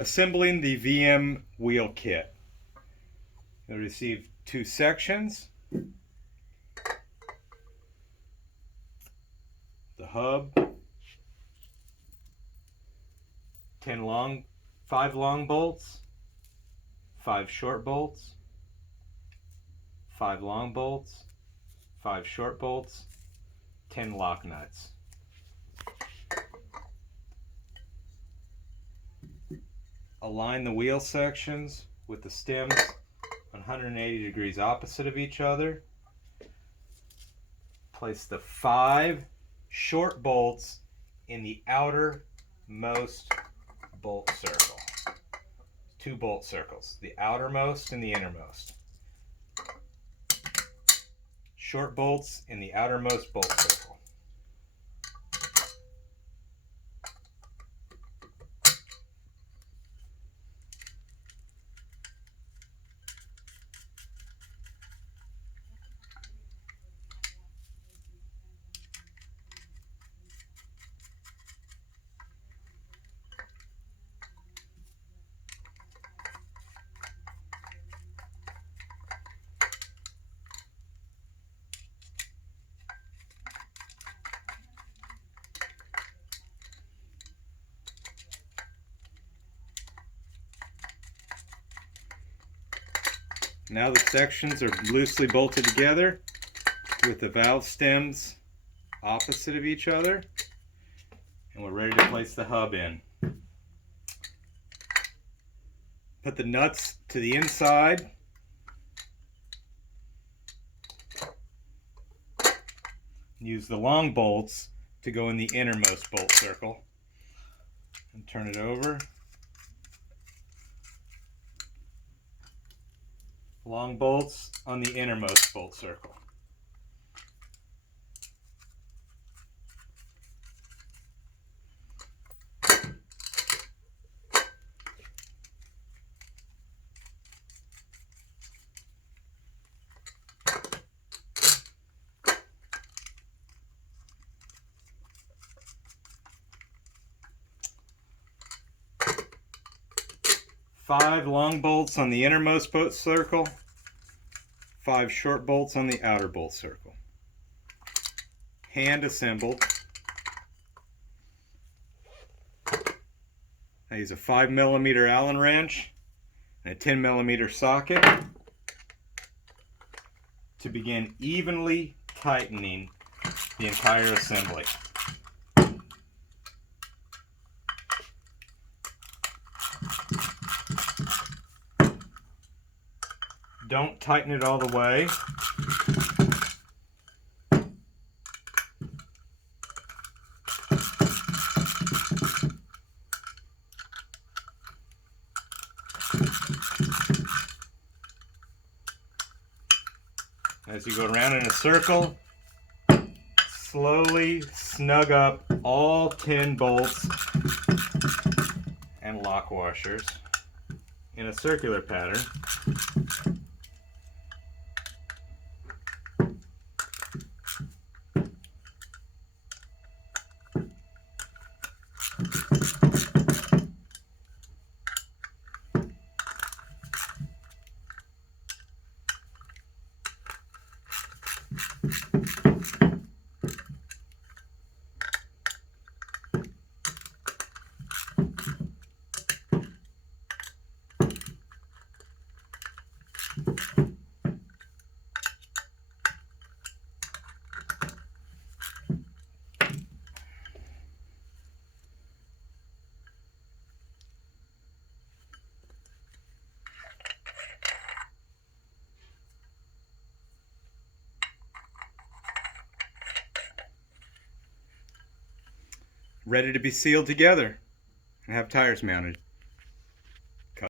Assembling the VM wheel kit. You'll receive 2 sections. The hub, 5 long bolts, 5 short bolts, 5 long bolts, 5 short bolts, 10 lock nuts. Align the wheel sections with the stems 180 degrees opposite of each other. Place the 5 short bolts in the outermost bolt circle. 2 bolt circles, the outermost and the innermost. Short bolts in the outermost bolt circle. Now the sections are loosely bolted together with the valve stems opposite of each other, and we're ready to place the hub in. Put the nuts to the inside. Use the long bolts to go in the innermost bolt circle. And turn it over. Long bolts on the innermost bolt circle. Five long bolts on the innermost bolt circle, 5 short bolts on the outer bolt circle. Hand assembled. I use a 5mm Allen wrench and a 10mm socket to begin evenly tightening the entire assembly. Don't tighten it all the way. As you go around in a circle, slowly snug up all 10 bolts and lock washers in a circular pattern. Ready to be sealed together and have tires mounted.